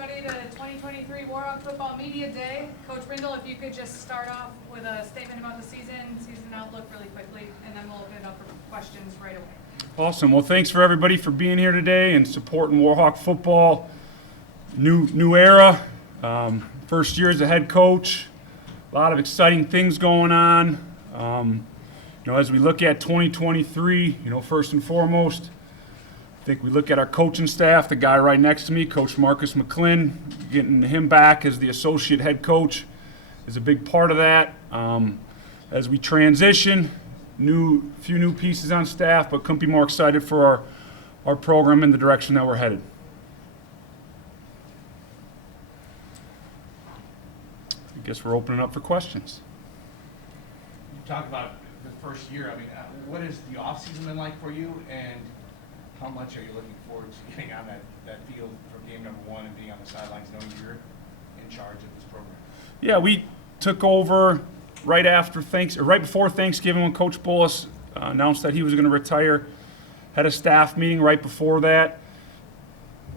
everybody to 2023 Warhawk Football Media Day. Coach Brindle, if you could just start off with a statement about the season outlook really quickly, and then we'll open it up for questions right away. Awesome. Well, thanks for everybody for being here today and supporting Warhawk football. New era. First year as a head coach. A lot of exciting things going on. As we look at 2023, first and foremost, I think we look at our coaching staff. The guy right next to me, Coach Marcus McClin, getting him back as the associate head coach is a big part of that. As we transition, few new pieces on staff, but couldn't be more excited for our program and the direction that we're headed. I guess we're opening up for questions. You talk about the first year. I mean, what has the offseason been like for you, and how much are you looking forward to getting on that field for game number one and being on the sidelines knowing you're in charge of this program? Yeah, we took over right before Thanksgiving when Coach Bullis announced that he was going to retire. Had a staff meeting right before that.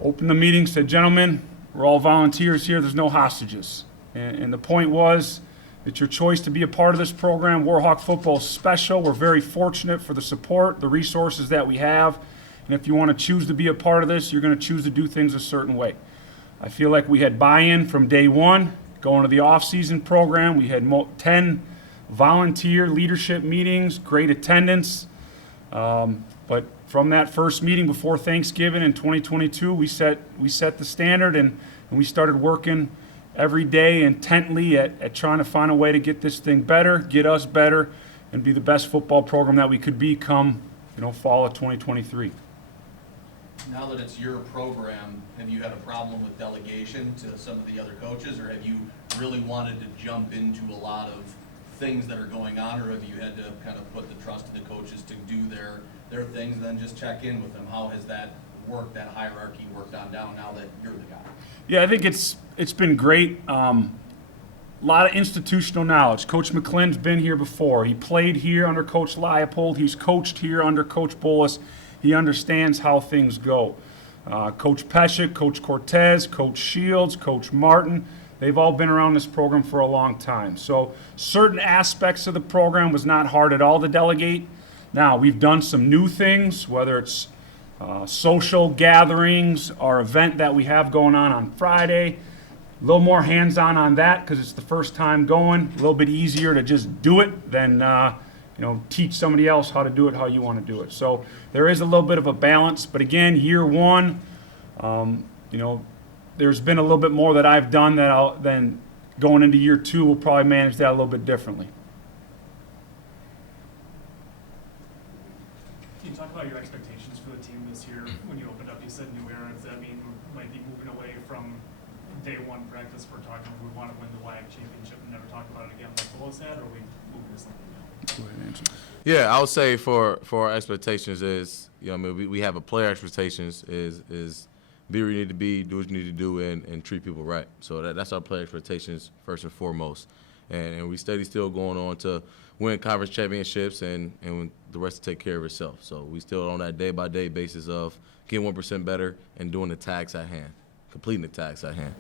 Opened the meeting, said, "Gentlemen, we're all volunteers here. There's no hostages." And the point was, it's your choice to be a part of this program. Warhawk football is special. We're very fortunate for the support, the resources that we have. And if you want to choose to be a part of this, you're going to choose to do things a certain way. I feel like we had buy-in from day one, going to the off-season program. We had 10 volunteer leadership meetings, great attendance. But from that first meeting before Thanksgiving in 2022, we set the standard and we started working every day intently at trying to find a way to get this thing better, get us better, and be the best football program that we could be come fall of 2023. Now that it's your program, have you had a problem with delegation to some of the other coaches, or have you really wanted to jump into a lot of things that are going on, or have you had to kind of put the trust in the coaches to do their things and then just check in with them? How has that worked, that hierarchy worked on down now that you're the guy? Yeah, I think it's been great. A lot of institutional knowledge. Coach McClin's been here before. He played here under Coach Leopold. He's coached here under Coach Bullis. He understands how things go. Coach Peshek, Coach Cortez, Coach Shields, Coach Martin, they've all been around this program for a long time. So certain aspects of the program was not hard at all to delegate. Now, we've done some new things, whether it's social gatherings, our event that we have going on Friday. A little more hands-on on that because it's the first time going. A little bit easier to just do it than teach somebody else how to do it how you want to do it. So there is a little bit of a balance. But again, year one, there's been a little bit more that I've done than going into year two. We'll probably manage that a little bit differently. Can you talk about your expectations for the team this year? When you opened up, you said new era. Does that mean we might be moving away from day one practice? We're talking we want to win the WAC championship and never talk about it again like Bullis had, or are we moving to something new? Go ahead, Andrew. Yeah, I would say for our expectations is, we have a player expectations is be where you need to be, do what you need to do, and treat people right. So that's our player expectations first and foremost. And we steady still going on to win conference championships and the rest to take care of itself. So we still on that day-by-day basis of getting 1% better and doing the tasks at hand, completing the tasks at hand.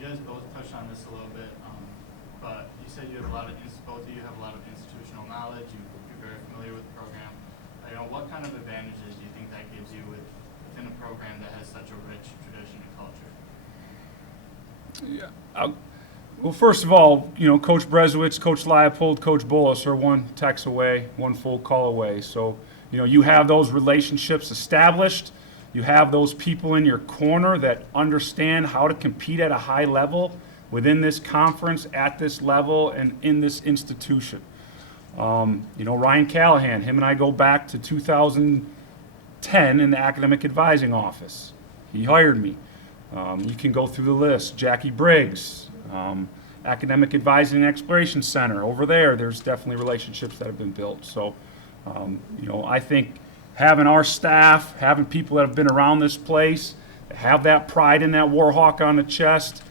You guys both touched on this a little bit, but you said you have both of you have a lot of institutional knowledge. You're very familiar with the program. What kind of advantages do you think that gives you within a program that has such a rich tradition and culture? Yeah. Well, first of all, Coach Berezowitz, Coach Leopold, Coach Bullis are one text away, one full call away. So, you have those relationships established. You have those people in your corner that understand how to compete at a high level within this conference, at this level, and in this institution. Ryan Callahan, him and I go back to 2010 in the academic advising office. He hired me. You can go through the list. Jackie Briggs, Academic Advising and Exploration Center. Over there's definitely relationships that have been built. So, I think having our staff, having people that have been around this place, have that pride in that Warhawk on the chest,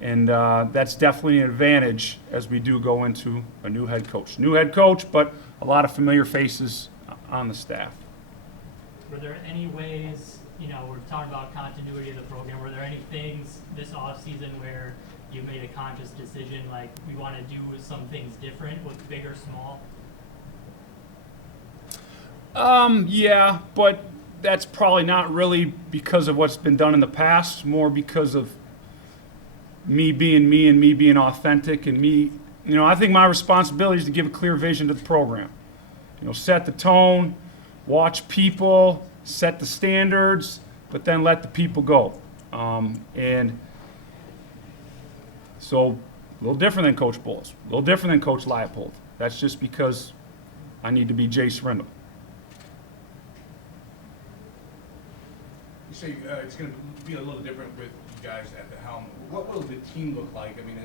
and that's definitely an advantage as we do go into a new head coach. New head coach, but a lot of familiar faces on the staff. Were there any ways you know, we're talking about continuity of the program. Were there any things this offseason where you made a conscious decision, like we want to do some things different, with big or small? Yeah, but that's probably not really because of what's been done in the past, more because of me being me and me being authentic and me, you know, I think my responsibility is to give a clear vision to the program. You know, set the tone, watch people, set the standards, but then let the people go. And so a little different than Coach Bullis, a little different than Coach Leipold. That's just because I need to be Jace Brindle. You say it's going to be a little different with you guys at the helm. What will the team look like? I mean,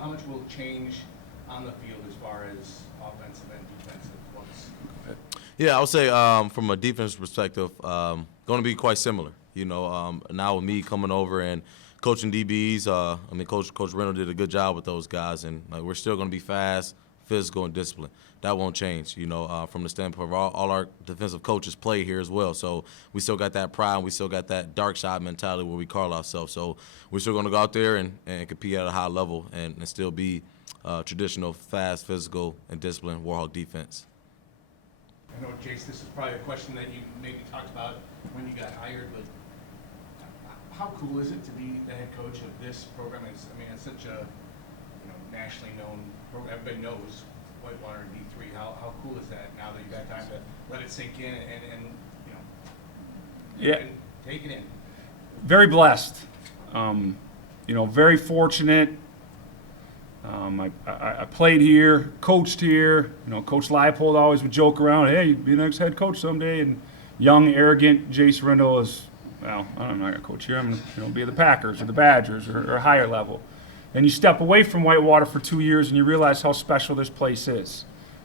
how much will change on the field as far as offensive and defensive? Yeah, I would say from a defense perspective, going to be quite similar. You know, now with me coming over and coaching DBs, I mean, Coach Brindle did a good job with those guys, and we're still going to be fast, physical, and disciplined. That won't change, you know, from the standpoint of all our defensive coaches play here as well. So we still got that pride, and we still got that dark side mentality where we call ourselves. So we're still going to go out there and compete at a high level and still be traditional, fast, physical, and disciplined Warhawk defense. I know, Jace, this is probably a question that you maybe talked about when you got hired, but how cool is it to be the head coach of this program? It's such a nationally known program. Everybody knows Whitewater and D3. How cool is that now that you've had time to let it sink in and Yeah. take it in? Very blessed. Very fortunate. I played here, coached here. You know, Coach Leipold always would joke around, "Hey, you'd be the next head coach someday." And young, arrogant Jace Brindle is, well, I'm not gonna coach here. I'm gonna be at the Packers or the Badgers or higher level. And you step away from Whitewater for 2 years and you realize how special this place is.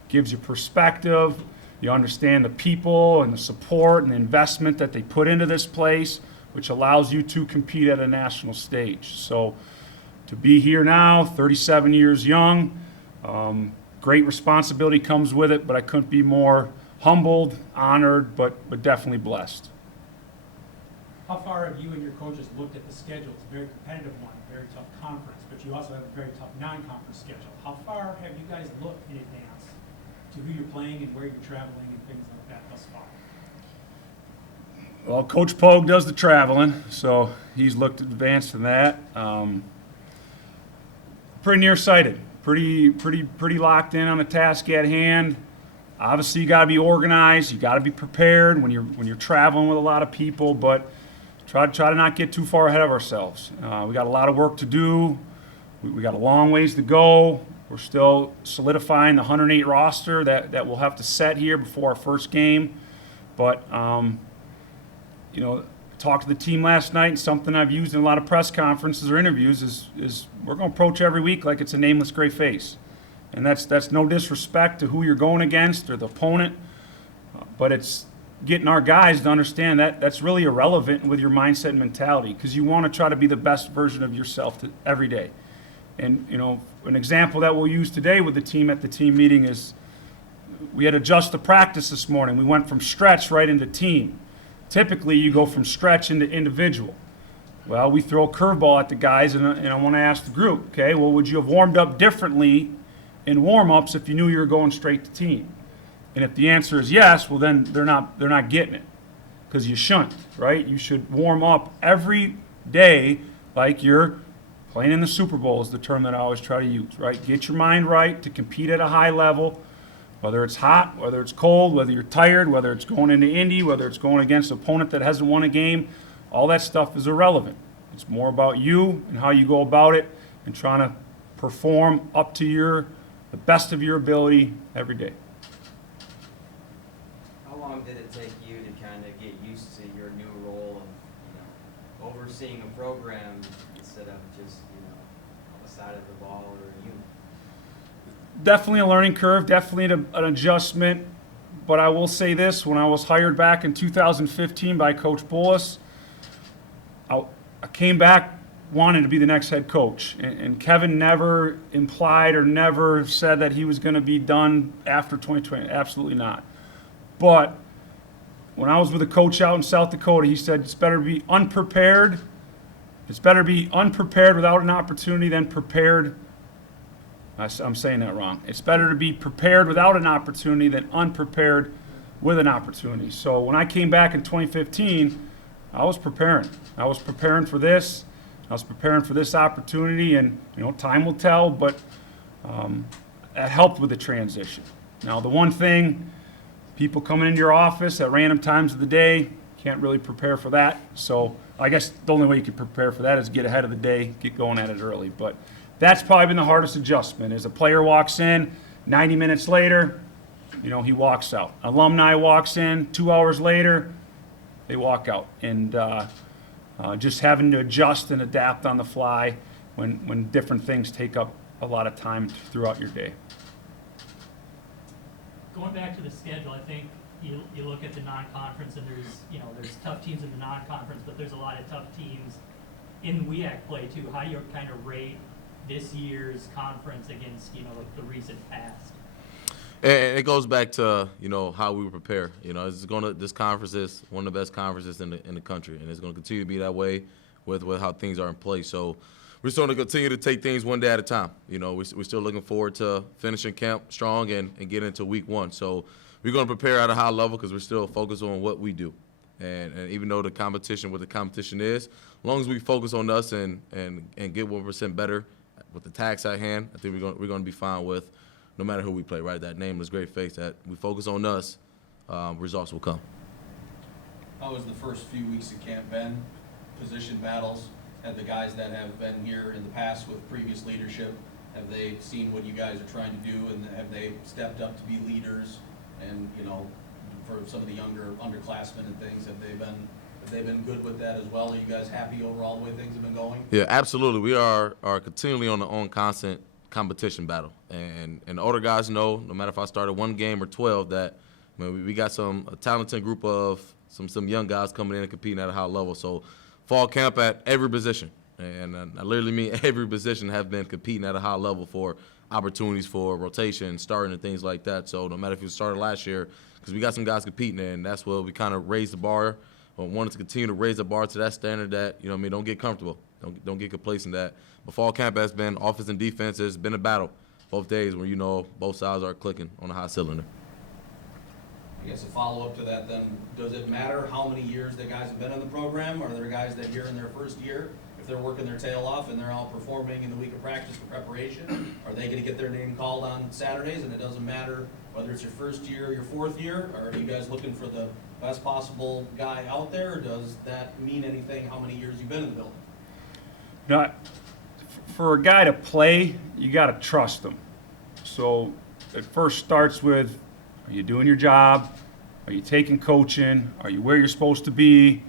Gives you perspective. You understand the people and the support and the investment that they put into this place, which allows you to compete at a national stage. So to be here now, 37 years young, great responsibility comes with it, but I couldn't be more humbled, honored, but definitely blessed. How far have you and your coaches looked at the schedule? It's a very competitive one, a very tough conference, but you also have a very tough non-conference schedule. How far have you guys looked in advance to who you're playing and where you're traveling and things like that thus far? Well, Coach Pogue does the traveling, so he's looked advanced in that. Pretty nearsighted, pretty locked in on the task at hand. Obviously, you got to be organized. You got to be prepared when you're traveling with a lot of people, but try to not get too far ahead of ourselves. We got a lot of work to do. We got a long ways to go. We're still solidifying the 108 roster that we'll have to set here before our first game. But talked to the team last night, and something I've used in a lot of press conferences or interviews is we're going to approach every week like it's a nameless gray face. And that's no disrespect to who you're going against or the opponent, but it's getting our guys to understand that that's really irrelevant with your mindset and mentality, because you want to try to be the best version of yourself every day. And, an example that we'll use today with the team at the team meeting is we had to adjust the practice this morning. We went from stretch right into team. Typically, you go from stretch into individual. Well, we throw a curveball at the guys, and I want to ask the group, okay, well, would you have warmed up differently in warm-ups if you knew you were going straight to team? And if the answer is yes, well, then they're not getting it, because you shouldn't, right? You should warm up every day like you're playing in the Super Bowl is the term that I always try to use, right? Get your mind right to compete at a high level. Whether it's hot, whether it's cold, whether you're tired, whether it's going into Indy, whether it's going against an opponent that hasn't won a game, all that stuff is irrelevant. It's more about you and how you go about it and trying to perform up to the best of your ability every day. How long did it take you to kind of get used to your new role of, overseeing a program instead of just, on the side of the ball or a unit? Definitely a learning curve, definitely an adjustment. But I will say this, when I was hired back in 2015 by Coach Bullis, I came back wanting to be the next head coach. And Kevin never implied or never said that he was going to be done after 2020. Absolutely not. But when I was with a coach out in South Dakota, he said it's better to be unprepared. It's better to be unprepared without an opportunity than prepared. I'm saying that wrong. It's better to be prepared without an opportunity than unprepared with an opportunity. So when I came back in 2015, I was preparing. I was preparing for this. I was preparing for this opportunity, and time will tell, but that helped with the transition. Now, the one thing, people coming into your office at random times of the day, can't really prepare for that. So I guess the only way you can prepare for that is get ahead of the day, get going at it early. But that's probably been the hardest adjustment, is a player walks in, 90 minutes later, he walks out. Alumni walks in, 2 hours later, they walk out. And just having to adjust and adapt on the fly when different things take up a lot of time throughout your day. Going back to the schedule, I think you look at the non-conference, and there's tough teams in the non-conference, but there's a lot of tough teams in WEAC play too. How do you kind of rate this year's conference against the recent past? And it goes back to how we prepare. This conference is one of the best conferences in the country, and it's going to continue to be that way with how things are in place. So we're still going to continue to take things one day at a time. We're still looking forward to finishing camp strong and getting into week 1. So we're going to prepare at a high level because we're still focused on what we do. And even though what the competition is, as long as we focus on us and get 1% better with the task at hand, I think we're going to be fine with no matter who we play, right? That nameless great face, that we focus on us, results will come. How has the first few weeks of camp been? Position battles? Have the guys that have been here in the past with previous leadership, have they seen what you guys are trying to do, and have they stepped up to be leaders? And for some of the younger underclassmen and things, have they been good with that as well? Are you guys happy overall the way things have been going? Yeah, absolutely. We are continually on constant competition battle, and the older guys know, no matter if I started 1 game or 12, that we got a talented group of some young guys coming in and competing at a high level. So fall camp at every position, and I literally mean every position, have been competing at a high level for opportunities for rotation, starting, and things like that. So no matter if you started last year, because we got some guys competing, and that's where we kind of raised the bar. I wanted to continue to raise the bar to that standard that, don't get comfortable. Don't get complacent that. But fall camp has been offense and defense. It's been a battle both days where, both sides are clicking on a high cylinder. I guess a follow-up to that then, does it matter how many years the guys have been in the program? Are there guys that here in their first year, if they're working their tail off and they're all performing in the week of practice for preparation, are they going to get their name called on Saturdays, and it doesn't matter whether it's your first year or your 4th year? Or are you guys looking for the best possible guy out there, or does that mean anything how many years you've been in the building? For a guy to play, you got to trust him. So it first starts with, are you doing your job? Are you taking coaching? Are you where you're supposed to be?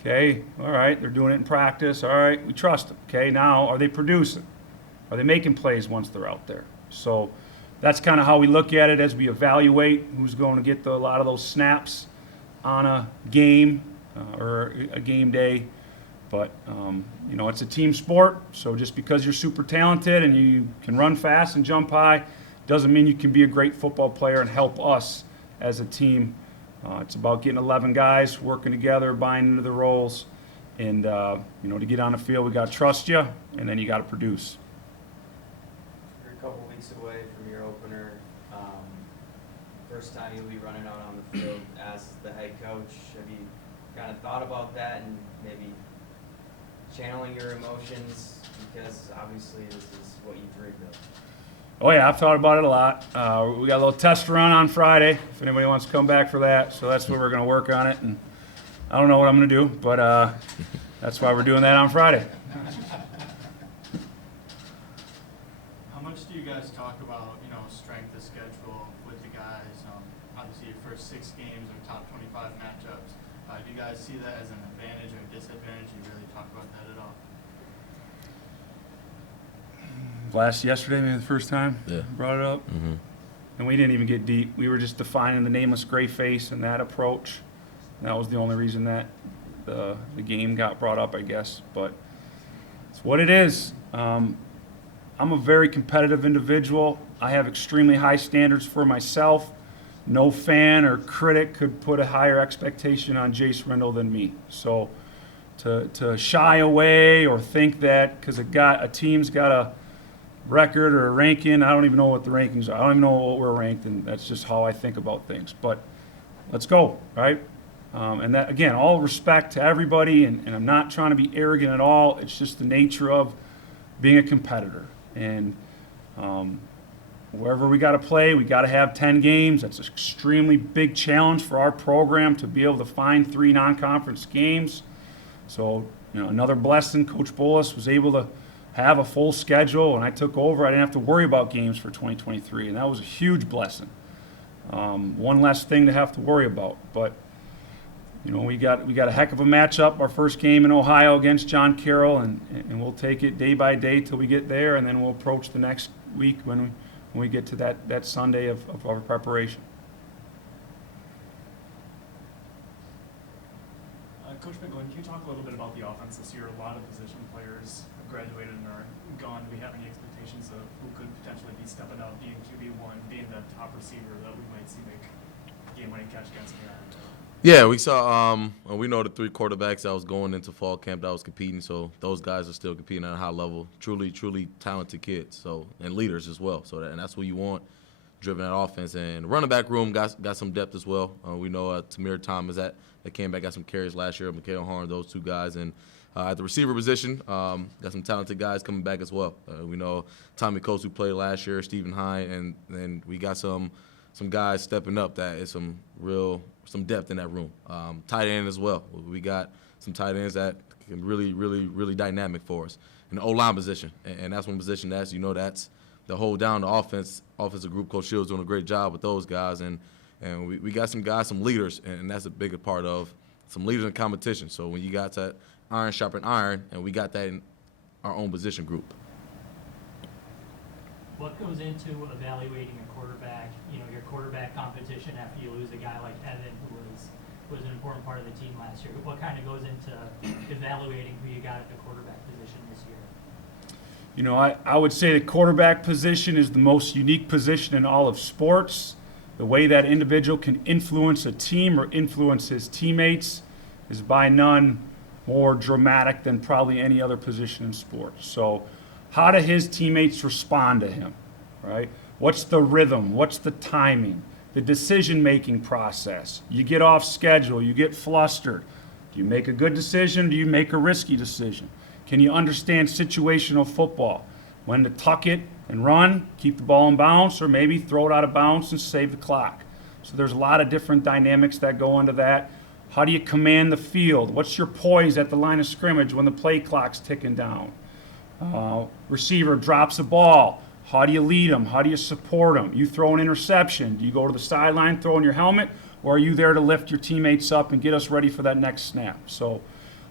Okay, all right, they're doing it in practice. All right, we trust them. Okay, now are they producing? Are they making plays once they're out there? So that's kind of how we look at it as we evaluate who's going to get a lot of those snaps on a game or a game day. But, it's a team sport, so just because you're super talented and you can run fast and jump high doesn't mean you can be a great football player and help us as a team. It's about getting 11 guys working together, buying into the roles, and, to get on the field, we got to trust you, and then you got to produce. You're a couple weeks away from your opener. First time you'll be running out on the field as the head coach. Have you kind of thought about that and maybe channeling your emotions, because obviously this is what you dreamed of? Oh yeah, I've thought about it a lot. We got a little test run on Friday, if anybody wants to come back for that. So that's where we're going to work on it. And I don't know what I'm going to do, but that's why we're doing that on Friday. How much do you guys talk about, strength of schedule with the guys? Obviously, your first 6 games are top 25 matchups. Do you guys see that as an advantage or disadvantage? Do you really talk about that at all? Yesterday, maybe the first time brought it up. Mm-hmm. And we didn't even get deep. We were just defining the nameless gray face and that approach. And that was the only reason that the game got brought up, I guess. But it's what it is. I'm a very competitive individual. I have extremely high standards for myself. no fan or critic could put a higher expectation on Jace Brindle than me. So to shy away or think that because a team's got a record or a ranking, I don't even know what the rankings are. I don't even know what we're ranked, and that's just how I think about things. But let's go, right? And that, again, all respect to everybody, and I'm not trying to be arrogant at all. It's just the nature of being a competitor. And wherever we got to play, we got to have 10 games. That's an extremely big challenge for our program to be able to find 3 non-conference games. So, another blessing, Coach Bullis was able to have a full schedule. When I took over, I didn't have to worry about games for 2023, and that was a huge blessing. One less thing to have to worry about. But, we got a heck of a matchup, our first game in Ohio against John Carroll, and we'll take it day by day till we get there, and then we'll approach the next week when we get to that Sunday of our preparation. Coach McGlynn, can you talk a little bit about the offense this year? A lot of position players have graduated and are gone. Do we have any expectations of who could potentially be stepping up, being QB1, being the top receiver that we might see make game-winning catch against the Iron? Yeah, we saw. We know the 3 quarterbacks that was going into fall camp that was competing. So those guys are still competing at a high level. Truly, truly talented kids. So and leaders as well. So and that's what you want, driven that offense. And the running back room got some depth as well. We know Tamir Thomas that came back, got some carries last year. Mikhail Horn, those 2 guys, and at the receiver position, got some talented guys coming back as well. We know Tommy Coates, who played last year, Stephen Hine, and we got some guys stepping up that is some depth in that room. Tight end as well. We got some tight ends that can really, really, really dynamic for us. In the O-line position, and that's one position that's the hold down the offensive group. Coach Shields doing a great job with those guys, and we got some guys, some leaders, and that's a bigger part of some leaders in competition. So when you got that iron sharpen iron, and we got that in our own position group. What goes into evaluating a quarterback, your quarterback competition after you lose a guy like Evan, who was an important part of the team last year? What kind of goes into evaluating who you got at the quarterback position this year? I would say the quarterback position is the most unique position in all of sports. The way that individual can influence a team or influence his teammates is by none more dramatic than probably any other position in sports. So how do his teammates respond to him, right? What's the rhythm? What's the timing? The decision-making process. You get off schedule. You get flustered. Do you make a good decision? Do you make a risky decision? Can you understand situational football? When to tuck it and run, keep the ball in bounds, or maybe throw it out of bounds and save the clock. So there's a lot of different dynamics that go into that. How do you command the field? What's your poise at the line of scrimmage when the play clock's ticking down? Receiver drops a ball. How do you lead them? How do you support them? You throw an interception. Do you go to the sideline throwing your helmet, or are you there to lift your teammates up and get us ready for that next snap? So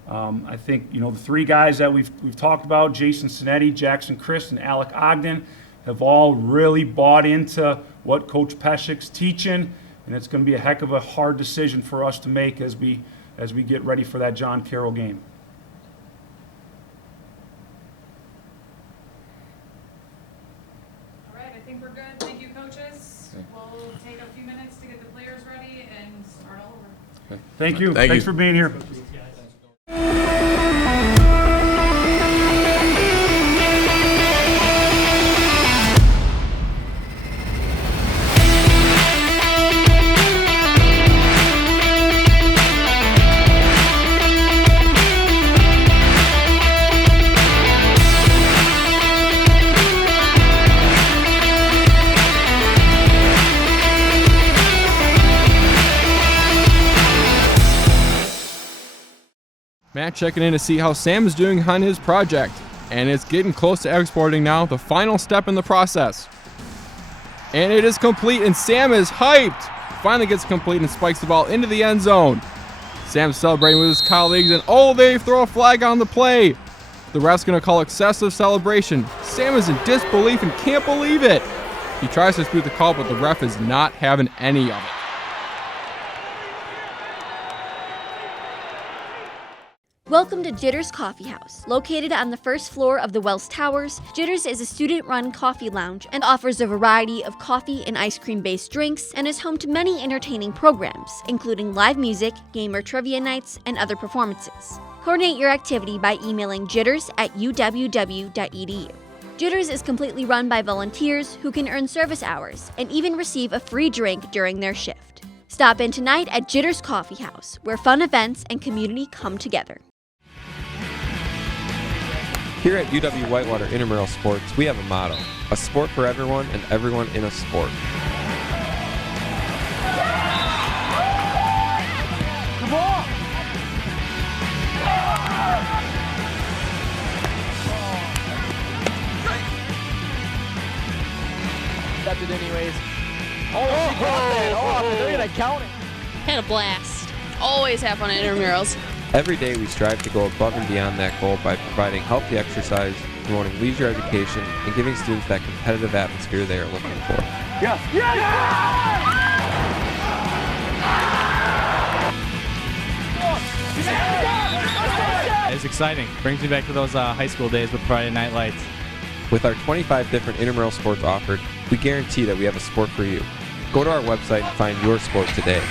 I think the 3 guys that we've talked about, Jason Sinetti, Jackson Christ, and Alec Ogden, have all really bought into what Coach Peshek's teaching, and it's going to be a heck of a hard decision for us to make as we get ready for that John Carroll game. All right, I think we're good. Thank you, coaches. We'll take a few minutes to get the players ready and start all over. Okay. Thank you. Thank Thanks you. for being here. Matt checking in to see how Sam is doing on his project, and it's getting close to exporting now, the final step in the process. And it is complete, and Sam is hyped. Finally gets complete and spikes the ball into the end zone. Sam's celebrating with his colleagues, and they throw a flag on the play. The ref's going to call excessive celebration. Sam is in disbelief and can't believe it. He tries to dispute the call, but the ref is not having any of it. Welcome to Jitters Coffee House. Located on the first floor of the Wells Towers, Jitters is a student-run coffee lounge and offers a variety of coffee and ice cream-based drinks and is home to many entertaining programs, including live music, gamer trivia nights, and other performances. Coordinate your activity by emailing jitters@uww.edu. Jitters is completely run by volunteers who can earn service hours and even receive a free drink during their shift. Stop in tonight at Jitters Coffee House, where fun events and community come together. Here at UW-Whitewater Intramural Sports, we have a motto: a sport for everyone and everyone in a sport. Come on! Stepped it anyways. Oh, she got that off, and they're gonna count it. Had a blast. Always have fun at intramurals. Every day we strive to go above and beyond that goal by providing healthy exercise, promoting leisure education, and giving students that competitive atmosphere they are looking for. Yeah. It's exciting. Brings me back to those high school days with Friday Night Lights. With our 25 different intramural sports offered, we guarantee that we have a sport for you. Go to our website and find your sport today.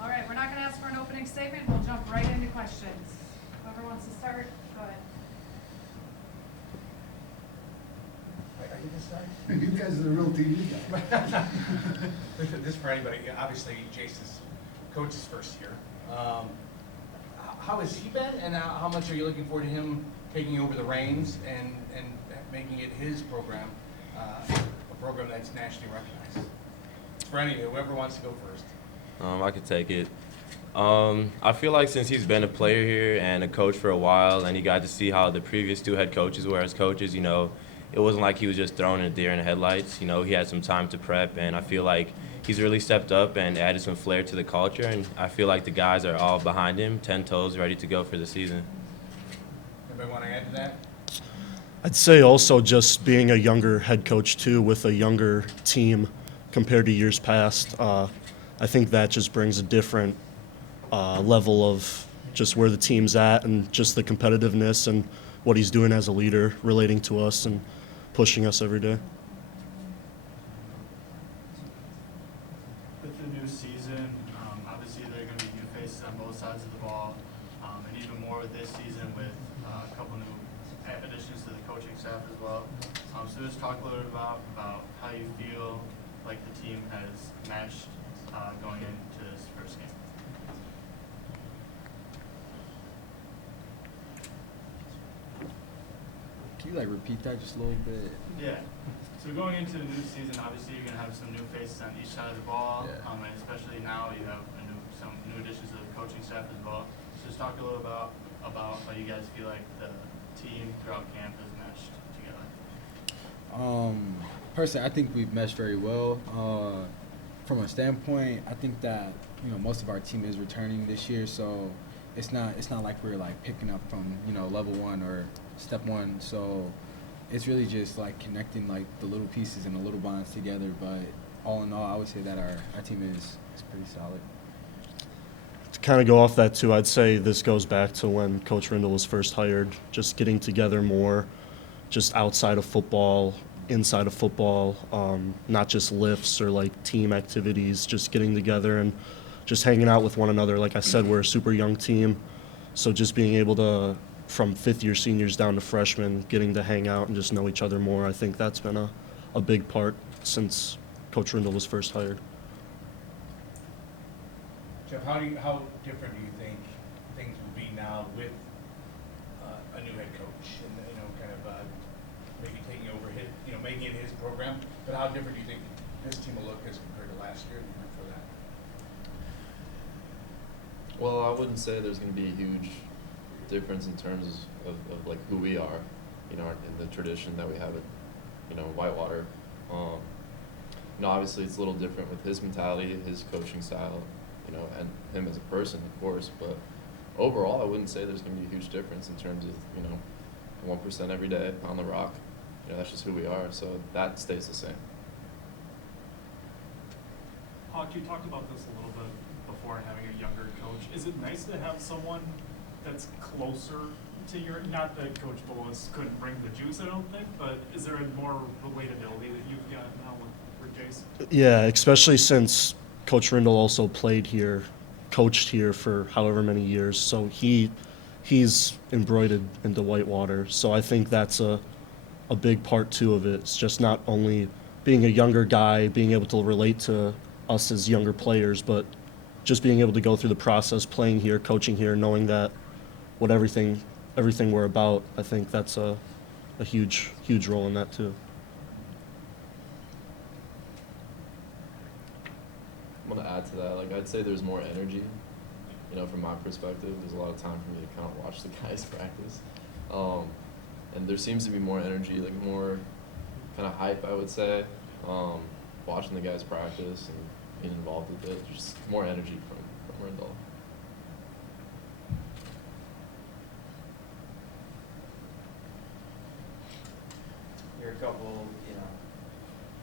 All right, we're not gonna ask for an opening statement, we'll jump right into questions. Whoever wants to start, go ahead. Are you this side? You guys are the real TV guys. This for anybody, obviously Jason's coach's first year. How has he been, and how much are you looking forward to him taking over the reins and making it his program, a program that's nationally recognized? It's for any, whoever wants to go first. I could take it. I feel like since he's been a player here and a coach for a while, and he got to see how the previous two head coaches were as coaches, it wasn't like he was just throwing a deer in the headlights. He had some time to prep, and I feel like he's really stepped up and added some flair to the culture, and I feel like the guys are all behind him, 10 toes, ready to go for the season. Anybody want to add to that? I'd say also just being a younger head coach too, with a younger team compared to years past. I think that just brings a different level of just where the team's at and just the competitiveness and what he's doing as a leader relating to us and pushing us every day. With the new season, obviously there are going to be new faces on both sides of the ball, and even more with this season with a couple new additions to the coaching staff as well. So just talk a little bit about how you feel like the team has matched going into this first game. Can you repeat that just a little bit? Yeah. So going into the new season, obviously you're going to have some new faces on each side of the ball, and especially now you have some new additions to the coaching staff as well. So just talk a little about how you guys feel like the team throughout camp has meshed together. Personally, I think we've meshed very well. From a standpoint, I think that most of our team is returning this year, so it's not like we're picking up from level one or step one. So it's really just connecting the little pieces and the little bonds together. But all in all, I would say that our team is pretty solid. To kind of go off that too, I'd say this goes back to when Coach Brindle was first hired, just getting together more, just outside of football, inside of football, not just lifts or like team activities, just getting together and just hanging out with one another. Like I said, we're a super young team, so just being able to, from fifth-year seniors down to freshmen, getting to hang out and just know each other more, I think that's been a big part since Coach Brindle was first hired. Jeff, how different do you think things will be now with a new head coach and, kind of maybe taking over making it his program? But how different do you think this team will look as compared to last year and the year before that? Well, I wouldn't say there's going to be a huge difference in terms of like who we are, in the tradition that we have at, Whitewater. Obviously it's a little different with his mentality, his coaching style, and him as a person, of course. But overall, I wouldn't say there's going to be a huge difference in terms of, 1% every day on the rock. That's just who we are, so that stays the same. Hawk, you talked about this a little bit before, having a younger coach. Is it nice to have someone that's closer to not that Coach Bullis couldn't bring the juice, I don't think, but is there a more relatability that you've got now with Jason? Yeah, especially since Coach Brindle also played here, coached here for however many years, so he's embroidered into Whitewater. So I think that's a big part too of it. It's just not only being a younger guy, being able to relate to us as younger players, but just being able to go through the process, playing here, coaching here, knowing that what everything we're about. I think that's a huge role in that too. I'm going to add to that. I'd say there's more energy, from my perspective. There's a lot of time for me to kind of watch the guys practice. And there seems to be more energy, more kind of hype, I would say, watching the guys practice and being involved with it. Just more energy from Brindle. You're a couple,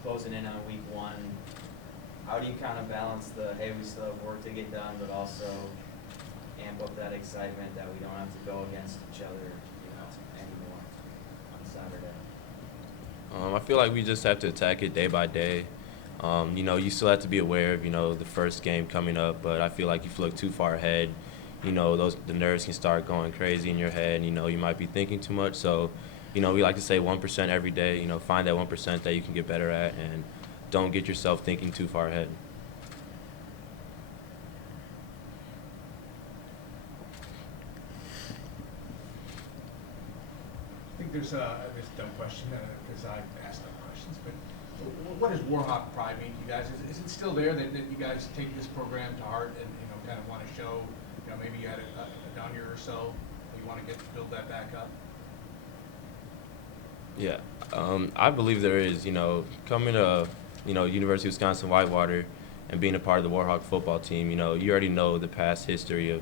closing in on week one. How do you kind of balance hey, we still have work to get done, but also amp up that excitement that we don't have to go against each other, anymore on Saturday? I feel like we just have to attack it day by day. You still have to be aware of, the first game coming up, but I feel like if you look too far ahead, the nerves can start going crazy in your head. You might be thinking too much. So, we like to say 1% every day. Find that 1% that you can get better at, and don't get yourself thinking too far ahead. I think there's this dumb question because I've asked dumb questions, but what does Warhawk pride mean to you guys? Is it still there that you guys take this program to heart and kind of want to show, maybe you had a down year or so, you want to build that back up? Yeah, I believe there is. Coming to University of Wisconsin-Whitewater and being a part of the Warhawk football team, you already know the past history of,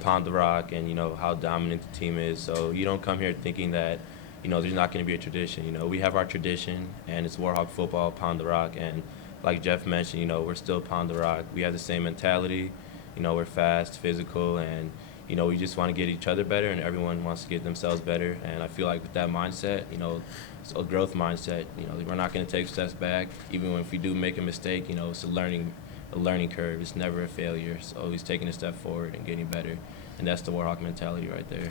Pound the Rock and, how dominant the team is. So you don't come here thinking that, there's not going to be a tradition. We have our tradition, and it's Warhawk football, Pound the Rock. And like Jeff mentioned, we're still Pound the Rock. We have the same mentality. We're fast, physical, and, we just want to get each other better, and everyone wants to get themselves better. And I feel like with that mindset, it's a growth mindset. We're not going to take steps back. Even if we do make a mistake, it's a learning curve. It's never a failure. It's always taking a step forward and getting better. And that's the Warhawk mentality right there.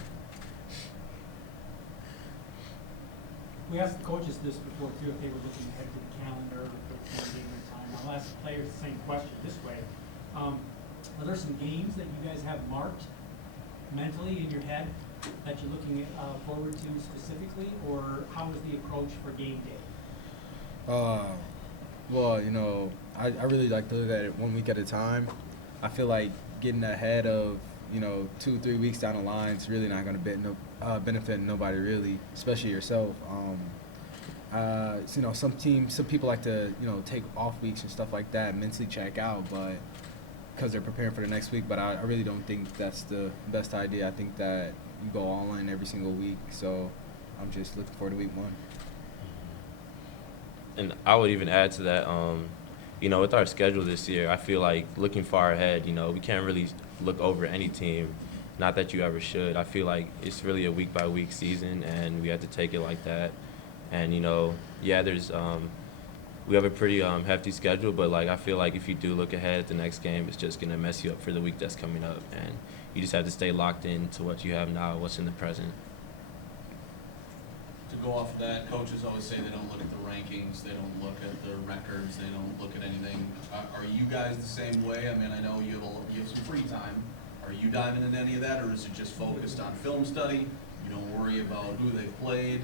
We asked the coaches this before too, if they were looking ahead to the calendar or game time. I'll ask the players the same question this way. Are there some games that you guys have marked mentally in your head that you're looking forward to specifically, or how is the approach for game day? Well, I really like to look at it 1 week at a time. I feel like getting ahead of 2-3 weeks down the line is really not going to benefit nobody really, especially yourself. Some people like to take off weeks and stuff like that, mentally check out, but because they're preparing for the next week. But I really don't think that's the best idea. I think that you go all in every single week. So I'm just looking forward to week one. And I would even add to that, with our schedule this year, I feel like looking far ahead, we can't really look over any team. Not that you ever should. I feel like it's really a week-by-week season, and we have to take it like that. And, you know, yeah, there's we have a pretty hefty schedule, but, like, I feel like if you do look ahead at the next game, it's just going to mess you up for the week that's coming up. And you just have to stay locked into what you have now, what's in the present. To go off of that, coaches always say they don't look at the rankings, they don't look at the records, they don't look at anything. Are you guys the same way? I mean, I know you have some free time. Are you diving into any of that, or is it just focused on film study? You don't worry about who they've played,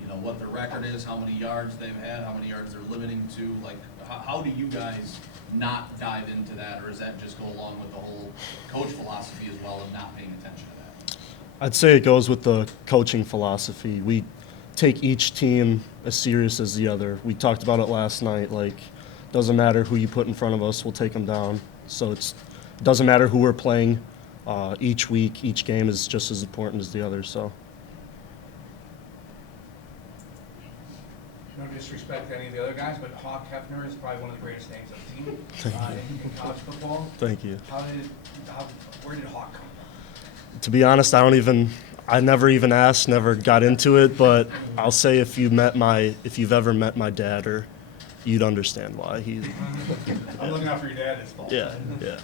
you know, what their record is, how many yards they've had, how many yards they're limiting to. Like, how do you guys not dive into that, or does that just go along with the whole coach philosophy as well of not paying attention to that? I'd say it goes with the coaching philosophy. We take each team as serious as the other. We talked about it last night. Like, doesn't matter who you put in front of us, we'll take them down. So it doesn't matter who we're playing. Each week, each game is just as important as the other. So. No disrespect to any of the other guys, but Hawk Hefner is probably one of the greatest names I've seen in college football. Thank you. Where did Hawk come from? To be honest, I never even asked, never got into it, but I'll say if you've ever met my dad, or you'd understand why he. I'm looking out for your dad as well. Yeah, yeah.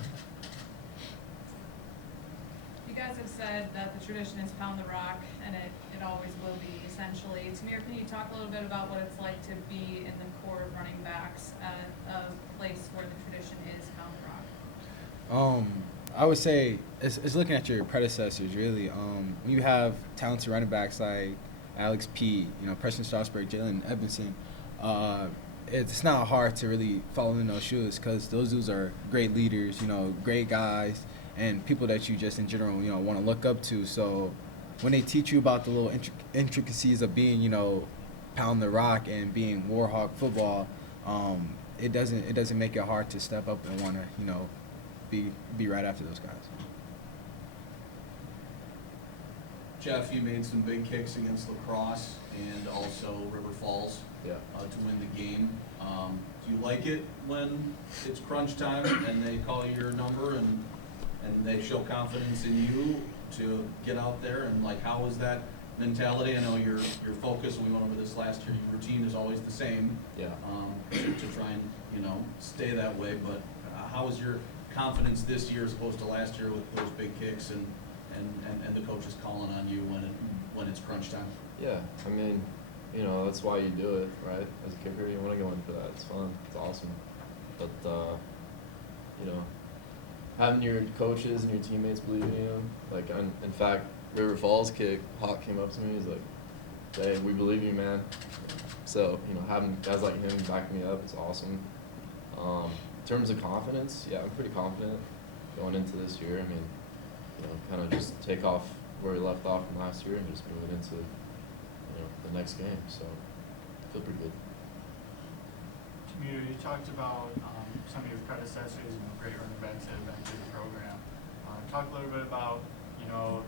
You guys have said that the tradition is pound the rock, and it always will be, essentially. Tamir, can you talk a little bit about what it's like to be in the core of running backs at a place where the tradition is pound the rock? I would say it's looking at your predecessors, really. When you have talented running backs like Alex P., Preston Strasburg, Jalen Edmondson, it's not hard to really follow in those shoes, because those dudes are great leaders, great guys, and people that you just in general, want to look up to. So when they teach you about the little intricacies of being, pound the rock and being Warhawk football, it doesn't make it hard to step up and want to, be right after those guys. Jeff, you made some big kicks against La Crosse and also River Falls to win the game. Do you like it when it's crunch time and they call your number and they show confidence in you to get out there? And, like, how is that mentality? I know your focus, we went over this last year, your routine is always the same. Yeah. To try and, stay that way. But how is your confidence this year as opposed to last year with those big kicks and the coaches calling on you when it's crunch time? Yeah, I mean, that's why you do it, right? As a kicker, you want to go in for that. It's fun. It's awesome. But, having your coaches and your teammates believe in you, like, in fact, River Falls kick, Hawk came up to me, he's like, hey, we believe in you, man. So, having guys like him back me up, it's awesome. In terms of confidence, yeah, I'm pretty confident going into this year. I mean, kind of just take off where we left off from last year and just move it into, the next game. So, I feel pretty good. Tamir, you talked about some of your predecessors, great running backs that have been through the program. Talk a little bit about,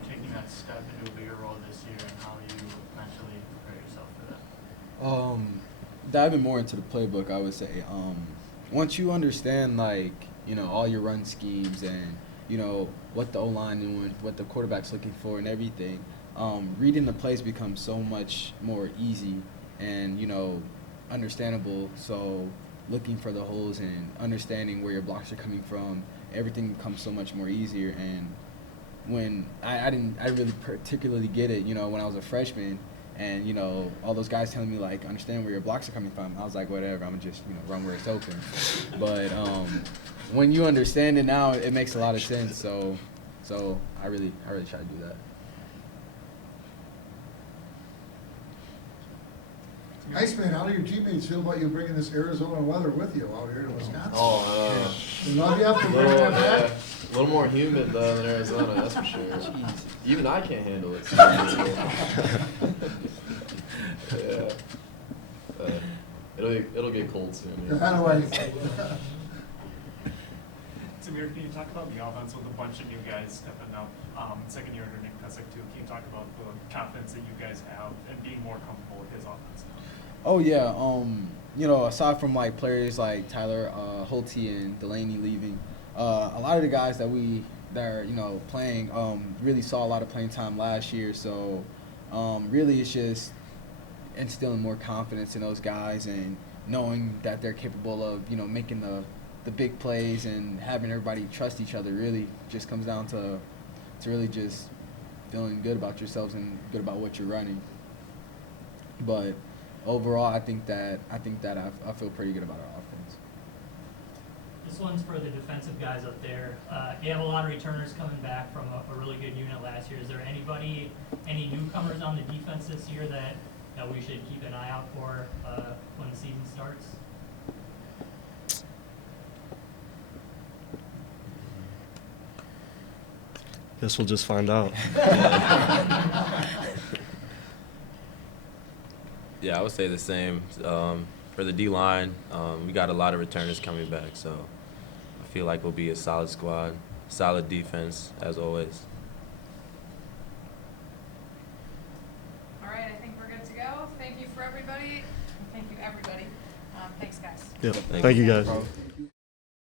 taking that step into a bigger role this year and how you mentally prepare yourself for that. Diving more into the playbook, I would say, once you understand, like, all your run schemes and, what the O-line doing, what the quarterback's looking for and everything, reading the plays becomes so much more easy and, understandable. So looking for the holes and understanding where your blocks are coming from, everything becomes so much more easier. And when I really particularly get it, when I was a freshman, and all those guys telling me, like, understand where your blocks are coming from, I was like, whatever, I'm gonna just run where it's open. But when you understand it now, it makes a lot of sense. So I really try to do that. Iceman, how do your teammates feel about you bringing this Arizona weather with you out here to Wisconsin? Oh, They love you up to bring that back? A little more humid though than Arizona, that's for sure. Even I can't handle it. Yeah. It'll get cold soon. Yeah. Anyway. Tamir, can you talk about the offense with a bunch of new guys stepping up? Second year under Nick Pesic too. Can you talk about the confidence that you guys have and being more comfortable with his offense? Oh yeah, aside from like players like Tyler Holtby and Delaney leaving, a lot of the guys that are playing really saw a lot of playing time last year. So really, instilling more confidence in those guys and knowing that they're capable of, you know, making the big plays and having everybody trust each other really just comes down to really just feeling good about yourselves and good about what you're running. But overall, I think that I feel pretty good about our offense. This one's for the defensive guys up there. You have a lot of returners coming back from a really good unit last year. Is there any newcomers on the defense this year that we should keep an eye out for when the season starts? Guess we'll just find out. Yeah, I would say the same. For the D-line, we got a lot of returners coming back, so I feel like we'll be a solid squad, solid defense, as always. All right, I think we're good to go. Thank you for everybody. Thank you, everybody. Thanks, guys. Yep. Thank you, guys.